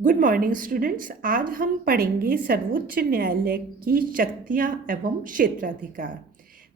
Good morning students. आज हम पढ़ेंगे सर्वोच्च न्यायालय की शक्तियां एवं क्षेत्राधिकार।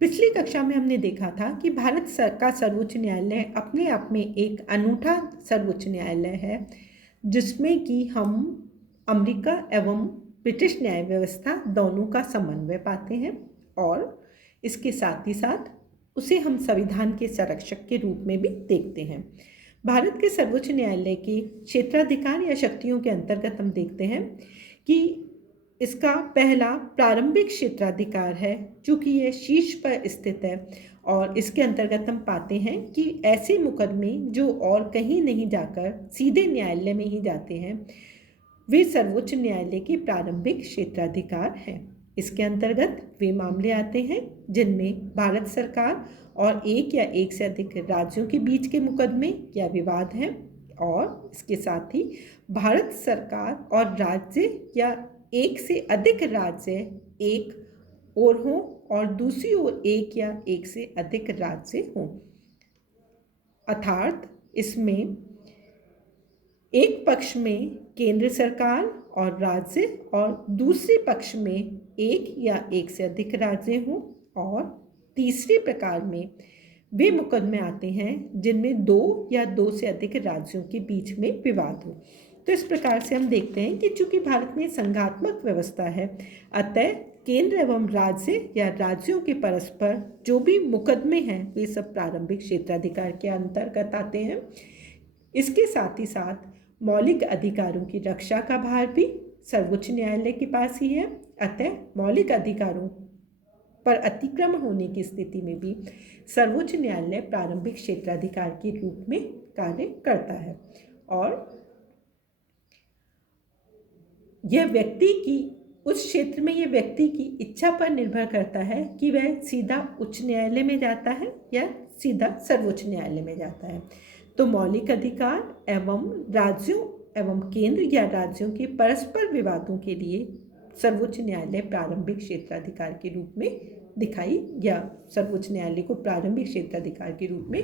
पिछली कक्षा में हमने देखा था कि भारत का सर्वोच्च न्यायालय अपने आप में एक अनूठा सर्वोच्च न्यायालय है, जिसमें कि हम अमेरिका एवं ब्रिटिश न्याय व्यवस्था दोनों का समन्वय पाते हैं और इसके साथ ही साथ उसे हम संविधान के संरक्षक के रूप में भी देखते हैं। भारत के सर्वोच्च न्यायालय के क्षेत्राधिकार या शक्तियों के अंतर्गत हम देखते हैं कि इसका पहला प्रारंभिक क्षेत्राधिकार है, चूँकि यह शीर्ष पर स्थित है और इसके अंतर्गत हम पाते हैं कि ऐसे मुकदमे जो और कहीं नहीं जाकर सीधे न्यायालय में ही जाते हैं, वे सर्वोच्च न्यायालय के प्रारंभिक क्षेत्राधिकार हैं। इसके अंतर्गत वे मामले आते हैं जिनमें भारत सरकार और एक या एक से अधिक राज्यों के बीच के मुकदमे या विवाद हैं, और इसके साथ ही भारत सरकार और राज्य या एक से अधिक राज्य एक ओर हों और दूसरी ओर एक या एक से अधिक राज्य हों। अर्थात इसमें एक पक्ष में केंद्र सरकार और राज्य और दूसरे पक्ष में एक या एक से अधिक राज्य हों, और तीसरे प्रकार में वे मुकदमे आते हैं जिनमें दो या दो से अधिक राज्यों के बीच में विवाद हो। तो इस प्रकार से हम देखते हैं कि चूंकि भारत में संघात्मक व्यवस्था है, अतः केंद्र एवं राज्य या राज्यों के परस्पर जो भी मुकदमे हैं वे सब प्रारंभिक क्षेत्राधिकार के अंतर्गत आते हैं। इसके साथ ही साथ मौलिक अधिकारों की रक्षा का भार भी सर्वोच्च न्यायालय के पास ही है, अतः मौलिक अधिकारों पर अतिक्रमण होने की स्थिति में भी सर्वोच्च न्यायालय प्रारंभिक क्षेत्राधिकार के रूप में कार्य करता है। और यह व्यक्ति की उस क्षेत्र में यह व्यक्ति की इच्छा पर निर्भर करता है कि वह सीधा उच्च न्यायालय में जाता है या सीधा सर्वोच्च न्यायालय में जाता है। तो मौलिक अधिकार एवं राज्यों एवं केंद्र या राज्यों के परस्पर विवादों के लिए सर्वोच्च न्यायालय प्रारंभिक क्षेत्राधिकार के रूप में दिखाई या सर्वोच्च न्यायालय को प्रारंभिक क्षेत्राधिकार के रूप में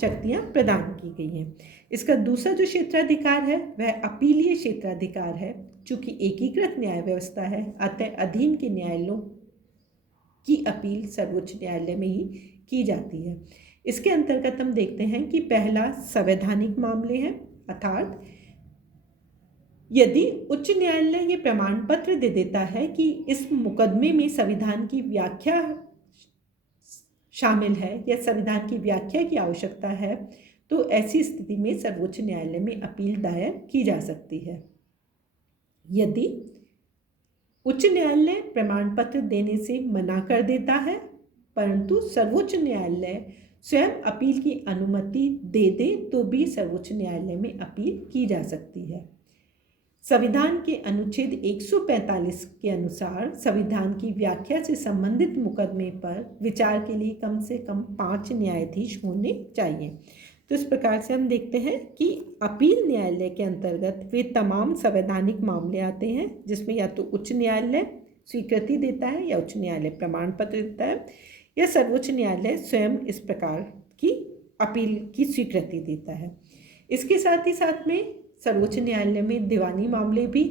शक्तियां प्रदान की गई हैं। इसका दूसरा जो क्षेत्राधिकार है वह अपीलीय क्षेत्राधिकार है। चूंकि एकीकृत न्याय व्यवस्था है, अतः अधीन के न्यायालयों की अपील सर्वोच्च न्यायालय में ही की जाती है। इसके अंतर्गत हम देखते हैं कि पहला संवैधानिक मामले हैं, अर्थात यदि उच्च न्यायालय ये प्रमाण पत्र दे देता है कि इस मुकदमे में संविधान की व्याख्या शामिल है या संविधान की व्याख्या की आवश्यकता है, तो ऐसी स्थिति में सर्वोच्च न्यायालय में अपील दायर की जा सकती है। यदि उच्च न्यायालय प्रमाण पत्र देने से मना कर देता है, परंतु सर्वोच्च न्यायालय स्वयं अपील की अनुमति दे दे, तो भी सर्वोच्च न्यायालय में अपील की जा सकती है। संविधान के अनुच्छेद 145 के अनुसार संविधान की व्याख्या से संबंधित मुकदमे पर विचार के लिए कम से कम 5 न्यायाधीश होने चाहिए। तो इस प्रकार से हम देखते हैं कि अपील न्यायालय के अंतर्गत वे तमाम संवैधानिक मामले आते हैं जिसमें या तो उच्च न्यायालय स्वीकृति देता है या उच्च न्यायालय प्रमाण पत्र देता है या सर्वोच्च न्यायालय स्वयं इस प्रकार की अपील की स्वीकृति देता है। इसके साथ ही साथ में सर्वोच्च न्यायालय में दीवानी मामले भी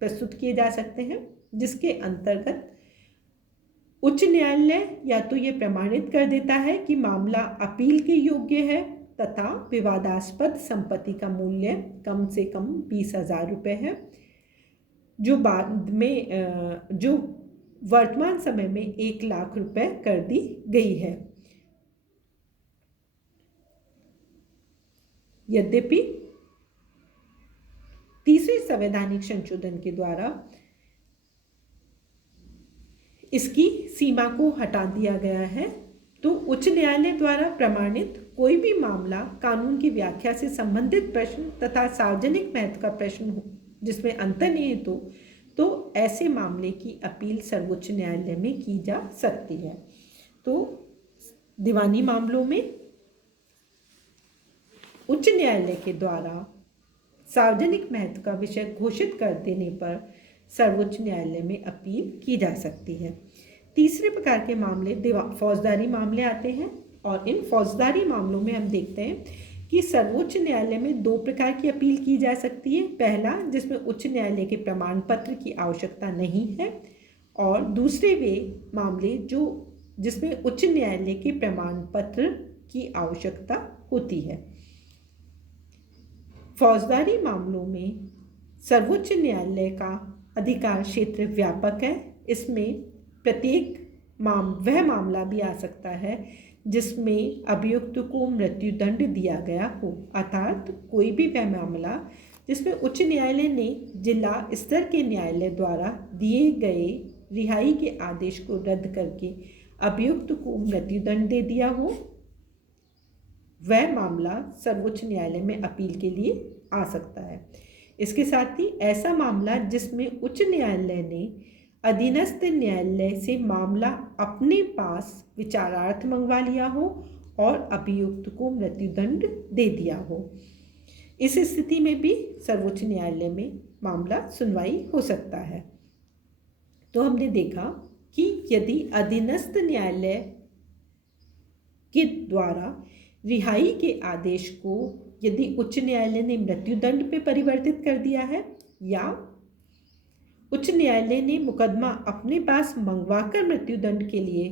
प्रस्तुत किए जा सकते हैं, जिसके अंतर्गत उच्च न्यायालय या तो ये प्रमाणित कर देता है कि मामला अपील के योग्य है तथा विवादास्पद संपत्ति का मूल्य कम से कम 20,000 रुपये है, जो बाद में जो वर्तमान समय में 1 लाख रुपए कर दी गई है। यद्यपि तीसरे संवैधानिक संशोधन के द्वारा इसकी सीमा को हटा दिया गया है, तो उच्च न्यायालय द्वारा प्रमाणित कोई भी मामला कानून की व्याख्या से संबंधित प्रश्न तथा सार्वजनिक महत्व का प्रश्न हो जिसमें अंतर्निहित हो, तो ऐसे मामले की अपील सर्वोच्च न्यायालय में की जा सकती है। तो दीवानी मामलों में उच्च न्यायालय के द्वारा सार्वजनिक महत्व का विषय घोषित कर देने पर सर्वोच्च न्यायालय में अपील की जा सकती है। तीसरे प्रकार के मामले फौजदारी मामले आते हैं, और इन फौजदारी मामलों में हम देखते हैं कि सर्वोच्च न्यायालय में दो प्रकार की अपील की जा सकती है। पहला, जिसमें उच्च न्यायालय के प्रमाण पत्र की आवश्यकता नहीं है, और दूसरे वे मामले जिसमें उच्च न्यायालय के प्रमाण पत्र की आवश्यकता होती है। फौजदारी मामलों में सर्वोच्च न्यायालय का अधिकार क्षेत्र व्यापक है। इसमें प्रत्येक वह मामला भी आ सकता है जिसमें अभियुक्त को मृत्युदंड दिया गया हो, अर्थात कोई भी वह मामला जिसमें उच्च न्यायालय ने जिला स्तर के न्यायालय द्वारा दिए गए रिहाई के आदेश को रद्द करके अभियुक्त को मृत्युदंड दे दिया हो, वह मामला सर्वोच्च न्यायालय में अपील के लिए आ सकता है। इसके साथ ही ऐसा मामला जिसमें उच्च न्यायालय ने अधीनस्थ न्यायालय से मामला अपने पास विचारार्थ मंगवा लिया हो और अभियुक्त को मृत्युदंड दे दिया हो, इस स्थिति में भी सर्वोच्च न्यायालय में मामला सुनवाई हो सकता है। तो हमने देखा कि यदि अधीनस्थ न्यायालय के द्वारा रिहाई के आदेश को यदि उच्च न्यायालय ने मृत्युदंड पे परिवर्तित कर दिया है या उच्च न्यायालय ने मुकदमा अपने पास मंगवाकर मृत्युदंड के लिए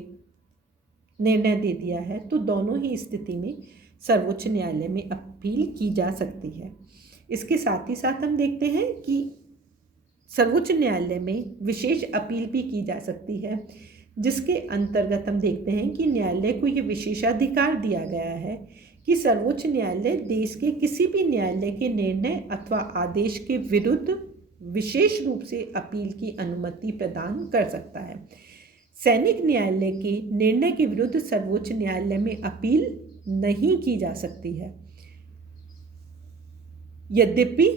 निर्णय दे दिया है, तो दोनों ही स्थिति में सर्वोच्च न्यायालय में अपील की जा सकती है। इसके साथ ही साथ हम देखते हैं कि सर्वोच्च न्यायालय में विशेष अपील भी की जा सकती है, जिसके अंतर्गत हम देखते हैं कि न्यायालय को ये विशेषाधिकार दिया गया है कि सर्वोच्च न्यायालय देश के किसी भी न्यायालय के निर्णय अथवा आदेश के विरुद्ध विशेष रूप से अपील की अनुमति प्रदान कर सकता है। सैनिक न्यायालय के निर्णय के विरुद्ध सर्वोच्च न्यायालय में अपील नहीं की जा सकती है। यद्यपि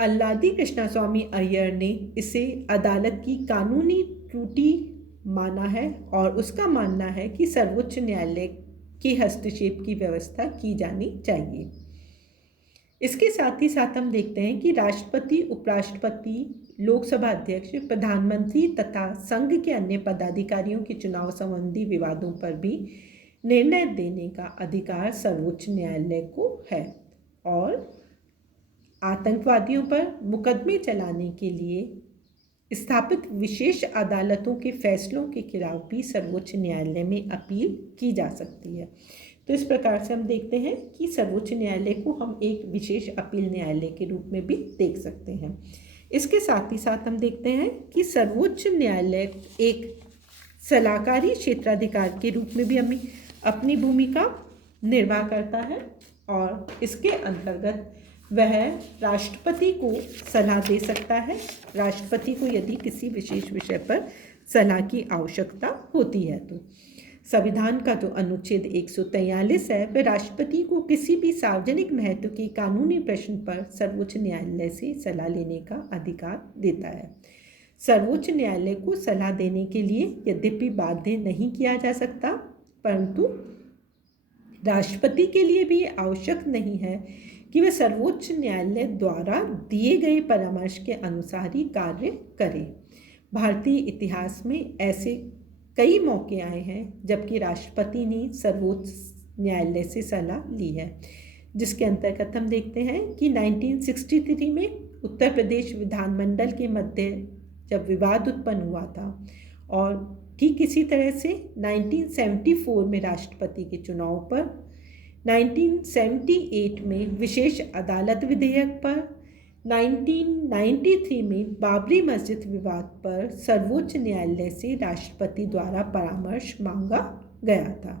अल्लादी कृष्णास्वामी अय्यर ने इसे अदालत की कानूनी त्रुटि माना है और उसका मानना है कि सर्वोच्च न्यायालय के हस्तक्षेप की व्यवस्था की जानी चाहिए। इसके साथ ही साथ हम देखते हैं कि राष्ट्रपति, उपराष्ट्रपति, लोकसभा अध्यक्ष, प्रधानमंत्री तथा संघ के अन्य पदाधिकारियों के चुनाव संबंधी विवादों पर भी निर्णय देने का अधिकार सर्वोच्च न्यायालय को है, और आतंकवादियों पर मुकदमे चलाने के लिए स्थापित विशेष अदालतों के फैसलों के खिलाफ भी सर्वोच्च न्यायालय में अपील की जा सकती है। तो इस प्रकार से हम देखते हैं कि सर्वोच्च न्यायालय को हम एक विशेष अपील न्यायालय के रूप में भी देख सकते हैं। इसके साथ ही साथ हम देखते हैं कि सर्वोच्च न्यायालय एक सलाहकारी क्षेत्राधिकार के रूप में भी हमें अपनी भूमिका निर्वाह करता है, और इसके अंतर्गत वह राष्ट्रपति को सलाह दे सकता है। राष्ट्रपति को यदि किसी विशेष विषय पर सलाह की आवश्यकता होती है, तो संविधान का जो अनुच्छेद 143 है वह राष्ट्रपति को किसी भी सार्वजनिक महत्व के कानूनी प्रश्न पर सर्वोच्च न्यायालय से सलाह लेने का अधिकार देता है। सर्वोच्च न्यायालय को सलाह देने के लिए यद्यपि बाध्य नहीं किया जा सकता, परंतु राष्ट्रपति के लिए भी आवश्यक नहीं है कि वह सर्वोच्च न्यायालय द्वारा दिए गए परामर्श के अनुसार ही कार्य करे। भारतीय इतिहास में ऐसे कई मौके आए हैं जबकि राष्ट्रपति ने सर्वोच्च न्यायालय से सलाह ली है, जिसके अंतर्गत हम देखते हैं कि 1963 में उत्तर प्रदेश विधानमंडल के मध्य जब विवाद उत्पन्न हुआ था, और ठीक इसी तरह से 1974 में राष्ट्रपति के चुनाव पर, 1978 में विशेष अदालत विधेयक पर, 1993 में बाबरी मस्जिद विवाद पर सर्वोच्च न्यायालय से राष्ट्रपति द्वारा परामर्श मांगा गया था।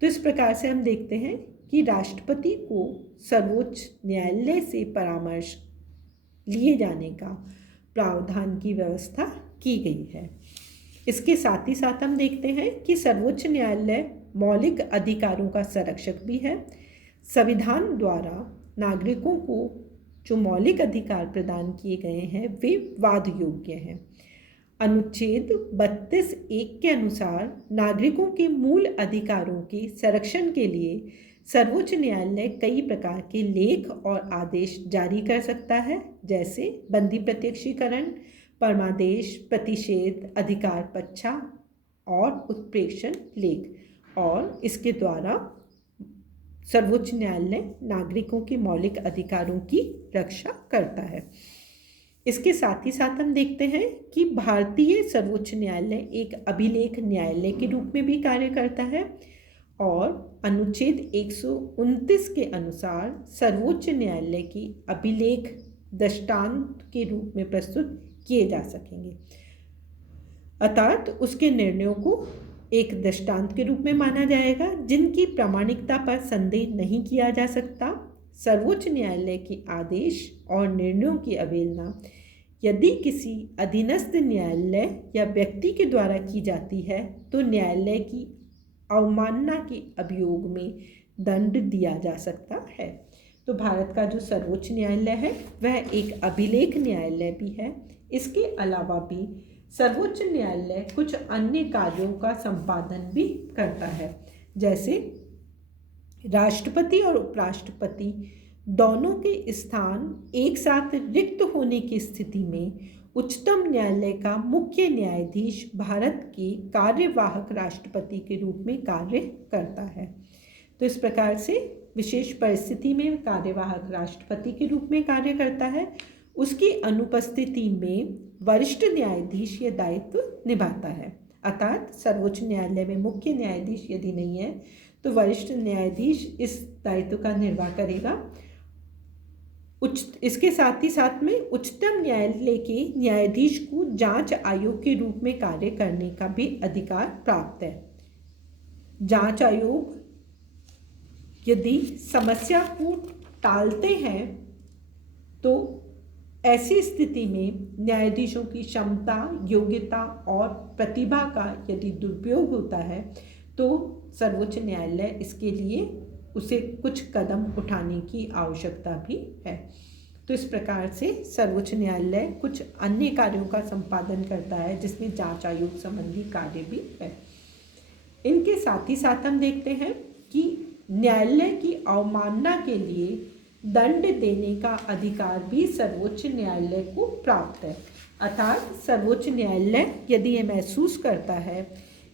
तो इस प्रकार से हम देखते हैं कि राष्ट्रपति को सर्वोच्च न्यायालय से परामर्श लिए जाने का प्रावधान की व्यवस्था की गई है। इसके साथ ही साथ हम देखते हैं कि सर्वोच्च न्यायालय मौलिक अधिकारों का संरक्षक भी है। संविधान द्वारा नागरिकों को जो मौलिक अधिकार प्रदान किए गए हैं वे वाद योग्य हैं। अनुच्छेद 32(1) के अनुसार नागरिकों के मूल अधिकारों के संरक्षण के लिए सर्वोच्च न्यायालय कई प्रकार के लेख और आदेश जारी कर सकता है, जैसे बंदी प्रत्यक्षीकरण, परमादेश, प्रतिषेध, अधिकार पच्छा और उत्प्रेक्षण लेख, और इसके द्वारा सर्वोच्च न्यायालय नागरिकों के मौलिक अधिकारों की रक्षा करता है। इसके साथ ही साथ हम देखते हैं कि भारतीय सर्वोच्च न्यायालय एक अभिलेख न्यायालय के रूप में भी कार्य करता है और अनुच्छेद 129 के अनुसार सर्वोच्च न्यायालय की अभिलेख दृष्टांत के रूप में प्रस्तुत किए जा सकेंगे, अर्थात उसके निर्णयों को एक दृष्टांत के रूप में माना जाएगा जिनकी प्रामाणिकता पर संदेह नहीं किया जा सकता। सर्वोच्च न्यायालय के आदेश और निर्णयों की अवहेलना यदि किसी अधीनस्थ न्यायालय या व्यक्ति के द्वारा की जाती है तो न्यायालय की अवमानना के अभियोग में दंड दिया जा सकता है। तो भारत का जो सर्वोच्च न्यायालय है वह एक अभिलेख न्यायालय भी है। इसके अलावा भी सर्वोच्च न्यायालय कुछ अन्य कार्यों का संपादन भी करता है, जैसे राष्ट्रपति और उपराष्ट्रपति दोनों के स्थान एक साथ रिक्त होने की स्थिति में उच्चतम न्यायालय का मुख्य न्यायाधीश भारत के कार्यवाहक राष्ट्रपति के रूप में कार्य करता है। तो इस प्रकार से विशेष परिस्थिति में कार्यवाहक राष्ट्रपति के रूप में कार्य करता है। उसकी अनुपस्थिति में वरिष्ठ न्यायाधीश ये दायित्व निभाता है, अर्थात सर्वोच्च न्यायालय में मुख्य न्यायाधीश यदि नहीं है तो वरिष्ठ न्यायाधीश इस दायित्व का निर्वाह करेगा। इसके साथ ही साथ में उच्चतम न्यायालय के न्यायाधीश को जांच आयोग के रूप में कार्य करने का भी अधिकार प्राप्त है। जांच आयोग यदि समस्या को टालते हैं तो ऐसी स्थिति में न्यायाधीशों की क्षमता, योग्यता और प्रतिभा का यदि दुरुपयोग होता है तो सर्वोच्च न्यायालय इसके लिए उसे कुछ कदम उठाने की आवश्यकता भी है। तो इस प्रकार से सर्वोच्च न्यायालय कुछ अन्य कार्यों का संपादन करता है जिसमें जांच आयोग संबंधी कार्य भी है। इनके साथ ही साथ हम देखते हैं कि न्यायालय की अवमानना के लिए दंड देने का अधिकार भी सर्वोच्च न्यायालय को प्राप्त है, अर्थात सर्वोच्च न्यायालय यदि ये महसूस करता है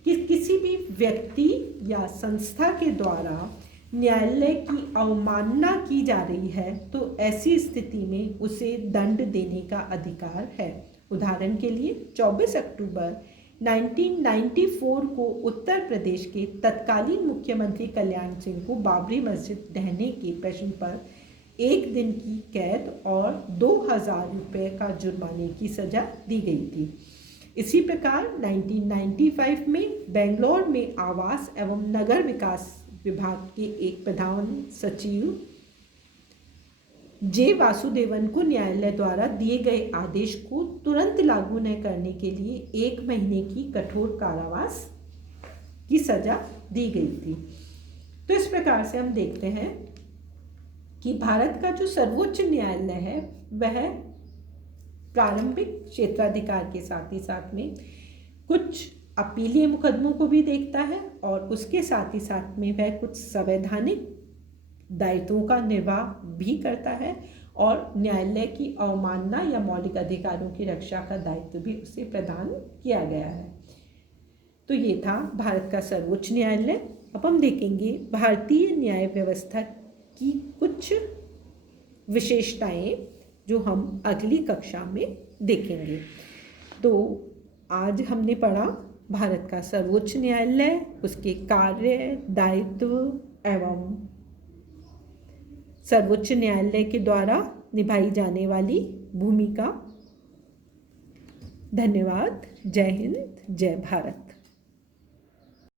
कि किसी भी व्यक्ति या संस्था के द्वारा न्यायालय की अवमानना की जा रही है तो ऐसी स्थिति में उसे दंड देने का अधिकार है। उदाहरण के लिए 24 अक्टूबर 1994 को उत्तर प्रदेश के तत्कालीन मुख्यमंत्री कल्याण सिंह को बाबरी मस्जिद ढहने के प्रश्न पर 1 दिन की कैद और 2000 रुपये का जुर्माने की सजा दी गई थी। इसी प्रकार 1995 में बेंगलोर में आवास एवं नगर विकास विभाग के एक प्रधान सचिव जे वासुदेवन को न्यायालय द्वारा दिए गए आदेश को तुरंत लागू न करने के लिए 1 महीने की कठोर कारावास की सजा दी गई थी। तो इस प्रकार से हम देखते हैं कि भारत का जो सर्वोच्च न्यायालय है वह प्रारंभिक क्षेत्राधिकार के साथ ही साथ में कुछ अपीलीय मुकदमों को भी देखता है और उसके साथ ही साथ में वह कुछ संवैधानिक दायित्वों का निर्वाह भी करता है और न्यायालय की अवमानना या मौलिक अधिकारों की रक्षा का दायित्व भी उसे प्रदान किया गया है। तो ये था भारत का सर्वोच्च न्यायालय। अब हम देखेंगे भारतीय न्याय व्यवस्था की कुछ विशेषताएं जो हम अगली कक्षा में देखेंगे। तो आज हमने पढ़ा भारत का सर्वोच्च न्यायालय, उसके कार्य, दायित्व एवं सर्वोच्च न्यायालय के द्वारा निभाई जाने वाली भूमिका। धन्यवाद। जय हिंद, जय भारत।